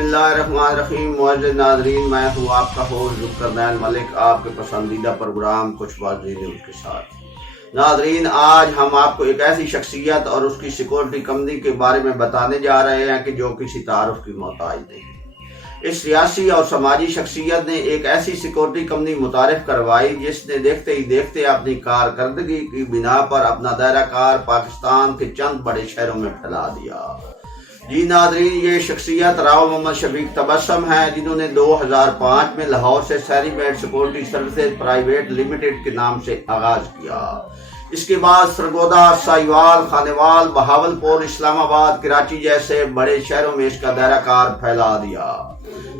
اللہ الرحمن الرحیم. معزز ناظرین، میں ہوں آپ کا ہوسٹ ذوالقرنین ملک، آپ کے پسندیدہ پروگرام کچھ بات نیوز کے ساتھ. ناظرین، آج ہم آپ کو ایک ایسی شخصیت اور اس کی سیکورٹی کمپنی کے بارے میں بتانے جا رہے ہیں کہ جو کسی تعارف کی محتاج نہیں. اس سیاسی اور سماجی شخصیت نے ایک ایسی سیکورٹی کمپنی متعارف کروائی جس نے دیکھتے ہی دیکھتے اپنی کارکردگی کی بنا پر اپنا دائرہ کار پاکستان کے چند بڑے شہروں میں پھیلا دیا. جی ناظرین، یہ شخصیت راؤ محمد شفیق تبسم ہیں، جنہوں نے 2005 میں لاہور سے Seri made security services private limited کے نام سے آغاز کیا. اس کے بعد سرگودا، سائیوال، خانیوال، بہاولپور، اسلام آباد، کراچی جیسے بڑے شہروں میں اس کا دائرہ کار پھیلا دیا.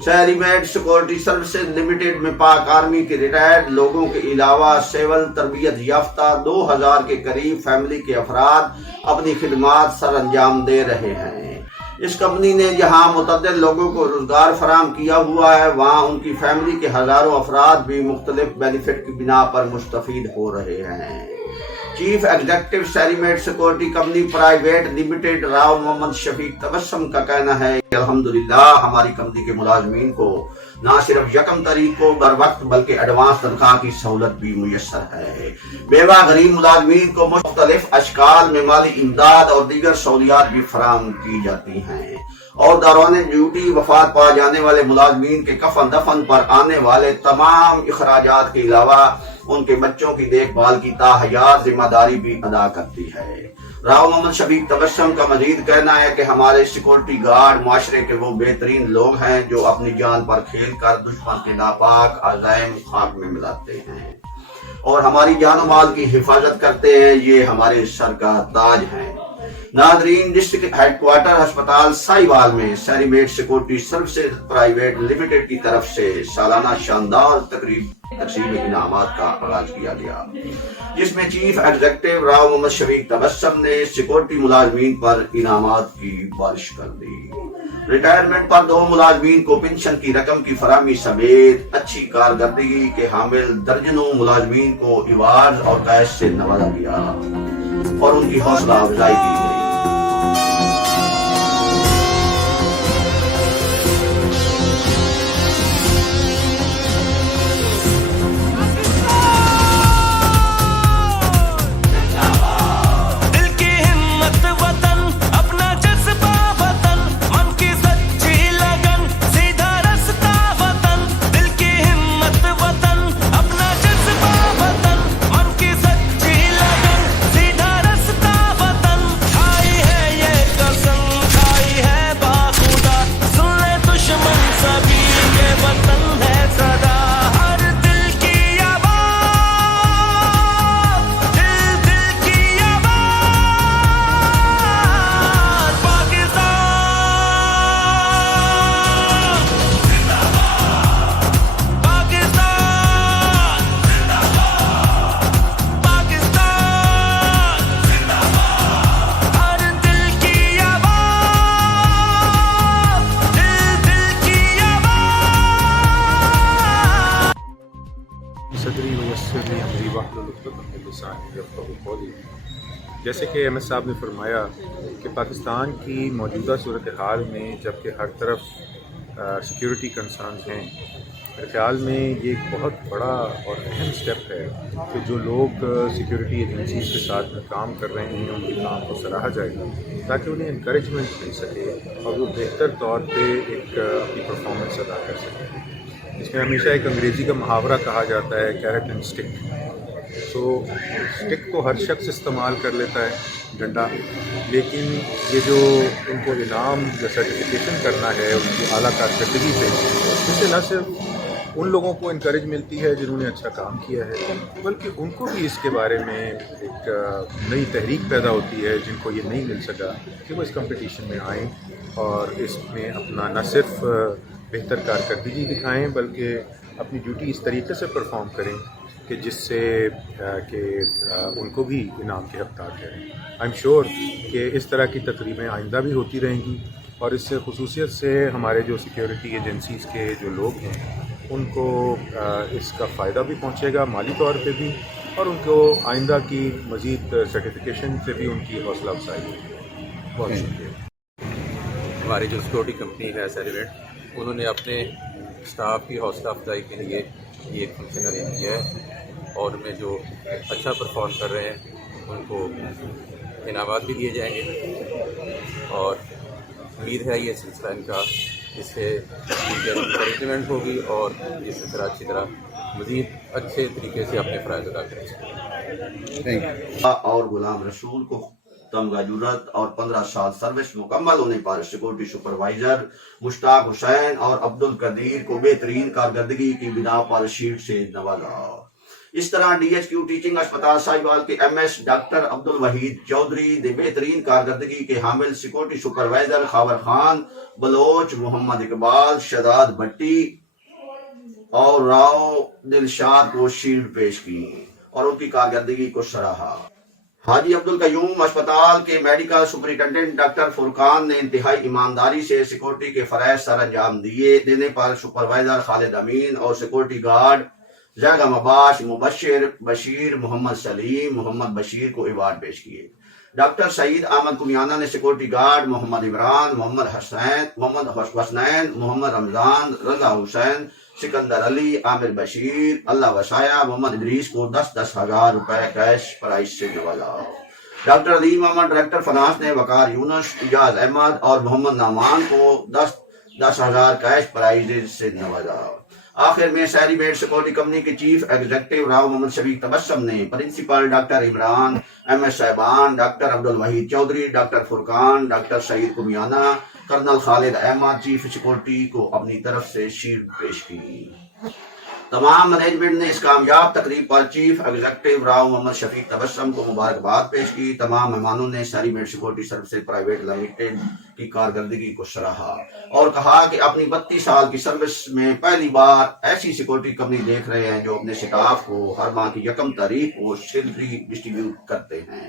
سیری میڈ سیکورٹی سروسز لمیٹڈ میں پاک آرمی کے ریٹائرڈ لوگوں کے علاوہ سول تربیت یافتہ 2000 کے قریب فیملی کے افراد اپنی خدمات سر انجام دے رہے ہیں. اس کمپنی نے جہاں متعدد لوگوں کو روزگار فراہم کیا ہوا ہے، وہاں ان کی فیملی کے ہزاروں افراد بھی مختلف بینیفٹ کی بنا پر مستفید ہو رہے ہیں. Chief executive Seri made security company private limited Rao Muhammad Shafiq Tabassum کا کہنا ہے کہ الحمدللہ ہماری کمپنی کے ملازمین کو نہ صرف یکم تاریخ کو بر وقت بلکہ ایڈوانس تنخواہ کی سہولت بھی میسر ہے. بیوہ غریب ملازمین کو مختلف اشکال میں مالی امداد اور دیگر سہولیات بھی فراہم کی جاتی ہیں، اور دوران ڈیوٹی وفات پا جانے والے ملازمین کے کفن دفن پر آنے والے تمام اخراجات کے علاوہ ان کے بچوں کی دیکھ بھال کی تاحیات ذمہ داری بھی ادا کرتی ہے. راؤ محمد شفیق تبسم کا مزید کہنا ہے کہ ہمارے سیکورٹی گارڈ معاشرے کے وہ بہترین لوگ ہیں جو اپنی جان پر کھیل کر دشمن کے ناپاک عزائم خاک میں ملاتے ہیں اور ہماری جان و مال کی حفاظت کرتے ہیں. یہ ہمارے سر کا تاج ہیں. ناظرین، ڈسٹرکٹ ہیڈ کوارٹر ہسپتال سائیوال میں سیری made security services private limited کی طرف سے سالانہ شاندار تقسیم انعامات کا آغاز کیا گیا، جس میں چیف ایگزیکٹو راؤ محمد شفیق تبسم نے سیکورٹی ملازمین پر انعامات کی بارش کر دی. ریٹائرمنٹ پر 2 ملازمین کو پنشن کی رقم کی فراہمی سمیت اچھی کارکردگی کے حامل درجنوں ملازمین کو ایوارڈ اور تاج سے نوازا گیا اور ان کی حوصلہ افزائی کی گئی. جیسے کہ ایم ایس صاحب نے فرمایا کہ پاکستان کی موجودہ صورتحال میں جبکہ ہر طرف سیکیورٹی کنسرنز ہیں، میرے خیال میں یہ ایک بہت بڑا اور اہم سٹیپ ہے کہ جو لوگ سیکیورٹی ایجنسیز کے ساتھ کام کر رہے ہیں ان کے کام کو سراہا جائے گا تاکہ انہیں انکریجمنٹ مل سکے اور وہ بہتر طور پہ ایک اپنی پرفارمنس ادا کر سکیں. اس میں ہمیشہ ایک انگریزی کا محاورہ کہا جاتا ہے کیرٹ اینڈ اسٹک. تو اسٹک تو ہر شخص استعمال کر لیتا ہے، ڈنڈا، لیکن یہ جو ان کو انعام یا سرٹیفکیشن کرنا ہے ان کی اعلیٰ کارکردگی پہ، اس سے نہ صرف ان لوگوں کو انکریج ملتی ہے جنہوں نے اچھا کام کیا ہے، بلکہ ان کو بھی اس کے بارے میں ایک نئی تحریک پیدا ہوتی ہے جن کو یہ نہیں مل سکا کہ وہ اس کمپٹیشن میں آئیں اور اس میں اپنا نہ صرف بہتر کارکردگی دکھائیں بلکہ اپنی ڈیوٹی اس طریقے سے پرفارم کریں کہ جس سے کہ ان کو بھی انعام کے حقدار ٹھہریں. آئی ایم شیور کہ اس طرح کی تقریبیں آئندہ بھی ہوتی رہیں گی اور اس سے خصوصیت سے ہمارے جو سیکیورٹی ایجنسیز کے جو لوگ ہیں ان کو اس کا فائدہ بھی پہنچے گا مالی طور پہ بھی، اور ان کو آئندہ کی مزید سرٹیفکیشن سے بھی ان کی حوصلہ افزائی ہوگی. بہت شکریہ. ہماری جو سیکورٹی کمپنی ہے سیری میڈ، انہوں نے اپنے اسٹاف کی حوصلہ افزائی کے لیے یہ ایک فنکشن ارینج کیا ہے، اور ان میں جو اچھا پرفارم کر رہے ہیں ان کو انعامات بھی دیے جائیں گے، اور امید ہے یہ سلسلہ ان کا اس سے انکریجمنٹ ہوگی اور یہ سلسلہ اچھی طرح مزید اچھے طریقے سے اپنے فرائض ادا کریں گے۔ اور غلام رسول کو تمغہ جرات اور 15 سال سروس مکمل ہونے پر سیکورٹی سپروائزر مشتاق حسین اور عبد القدیر کو بہترین کارکردگی کی بنا پر شیلڈ سے نوازا۔ اس طرح ڈی ایچ کیو ٹیچنگ اسپتال ساہیوال کے M S doctor Abdul Wahid Chaudhry نے بہترین کارکردگی کے حامل سیکورٹی سپروائزر خاور خان بلوچ، محمد اقبال، شہزاد بھٹی اور راؤ دلشاد کو شیلڈ پیش کی اور ان کی کارکردگی کو سراہا۔ حاجی عبد القیوم اسپتال کے میڈیکل سپرنٹینڈنٹ ڈاکٹر فرقان نے انتہائی ایمانداری سے سیکورٹی کے فرائض سر انجام دینے پر سپروائزر خالد امین اور سیکورٹی گارڈ زیگم عباس، مبشر بشیر، محمد سلیم، محمد بشیر کو ایوارڈ پیش کیے۔ ڈاکٹر سعید احمد کمیانہ نے سیکورٹی گارڈ محمد عمران، محمد حسنین، محمد رمضان، رضا حسین، سکندر علی، عامر بشیر، اللہ وسایا، محمد ادریس کو 10,000 روپے کیش پرائز سے نوازا۔ ڈاکٹر عظیم احمد ڈائریکٹر فنانس نے وقار یونس، اجاز احمد اور محمد نعمان کو 10,000 کیش پرائز سے نوازا۔ آخر میں سیری میڈ سیکورٹی کمپنی کے چیف ایگزیکٹو راؤ محمد شفیق تبسم نے principal doctor Imran, M S صاحبان، doctor Abdul Wahid Chaudhry, doctor Furqan, doctor Saeed Kamiana, colonel Khalid Ahmad chief security کو اپنی طرف سے شیلڈ پیش کی۔ تمام مینجمنٹ نے اس کامیاب تقریب پر چیف ایگزیکٹو راؤ محمد شفیق تبسم کو مبارکباد پیش کی۔ تمام مہمانوں نے Seri made security services private limited کی کارکردگی کو سراہا اور کہا کہ اپنی 32 سال کی سروس میں پہلی بار ایسی سیکورٹی کمپنی دیکھ رہے ہیں جو اپنے سٹاف کو ہر ماہ کی 1 تاریخ کو سیلری ڈسٹریبیوٹ کرتے ہیں،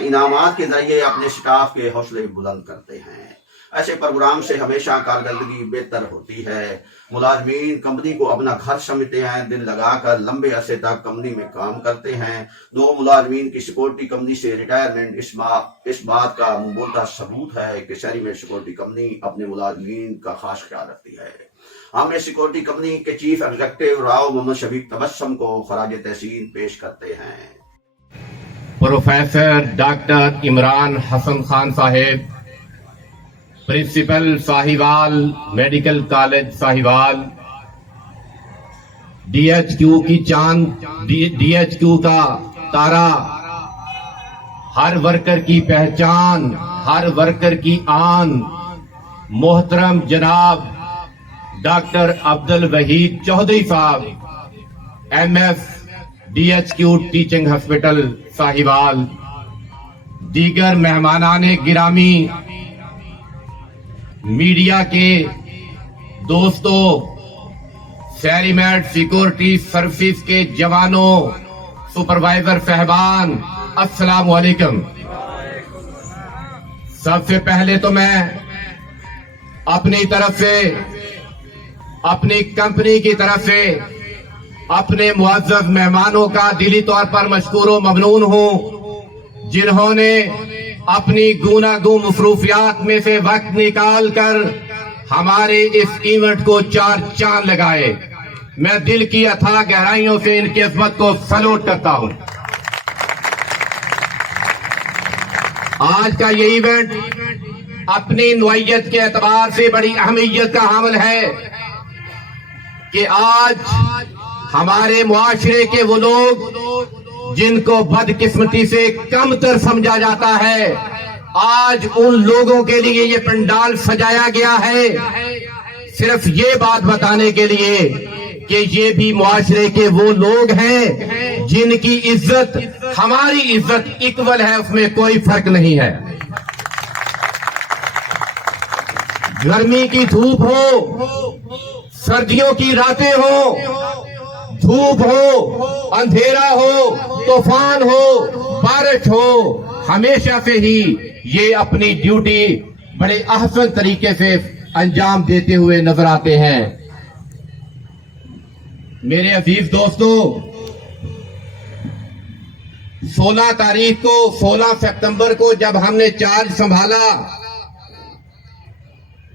انعامات کے ذریعے اپنے سٹاف کے حوصلے بلند کرتے ہیں۔ ایسے پروگرام سے ہمیشہ کارکردگی بہتر ہوتی ہے۔ ملازمین کمپنی کو اپنا گھر سمجھتے ہیں، دل لگا کر لمبے عرصے تک کمپنی میں کام کرتے ہیں۔ نو ملازمین کی سیکورٹی کمپنی سے ریٹائرمنٹ اس بات کا منبوذہ ثبوت ہے کہ سیری میڈ سیکورٹی کمپنی اپنے ملازمین کا خاص خیال رکھتی ہے۔ ہم نے سیکورٹی کمپنی کے چیف ایگزیکٹو راؤ محمد شفیق تبسم کو خراج تحسین پیش کرتے ہیں۔ پروفیسر ڈاکٹر عمران حسن خان صاحب، principal Sahiwal medical college Sahiwal, D H Q کی چاند، ڈی ایچ کیو کا تارا، ہر ورکر کی پہچان، ہر ورکر کی آن، محترم جناب ڈاکٹر عبد الوحید چودھری صاحب، M S D H Q teaching hospital Sahiwal, دیگر مہمانان گرامی، میڈیا کے دوستوں، سیری میڈ سیکورٹی سروسز کے جوانوں، سپروائزر صاحبان، السلام علیکم۔ سب سے پہلے تو میں اپنی طرف سے، اپنی کمپنی کی طرف سے اپنے معزز مہمانوں کا دلی طور پر مشکور و ممنون ہوں، جنہوں نے اپنی گوناگوں مصروفیات میں سے وقت نکال کر ہمارے اس ایونٹ کو 4 چاند لگائے۔ میں دل کی اتھاہ گہرائیوں سے ان کی عظمت کو سلوٹ کرتا ہوں۔ آج کا یہ ایونٹ اپنی نوعیت کے اعتبار سے بڑی اہمیت کا حامل ہے کہ آج ہمارے معاشرے کے وہ لوگ جن کو بدقسمتی سے کم تر سمجھا جاتا ہے، آج ان لوگوں کے لیے یہ پنڈال سجایا گیا ہے، صرف یہ بات بتانے کے لیے کہ یہ بھی معاشرے کے وہ لوگ ہیں جن کی عزت ہماری عزت اکول ہے، اس میں کوئی فرق نہیں ہے۔ گرمی کی دھوپ ہو، سردیوں کی راتیں ہوں، دھوپ ہو، اندھیرا ہو، طوفان ہو، بارش ہو، ہمیشہ سے ہی یہ اپنی ڈیوٹی بڑے احسن طریقے سے انجام دیتے ہوئے نظر آتے ہیں۔ میرے عزیز دوستو، 16 تاریخ کو، 16 ستمبر کو جب ہم نے چارج سنبھالا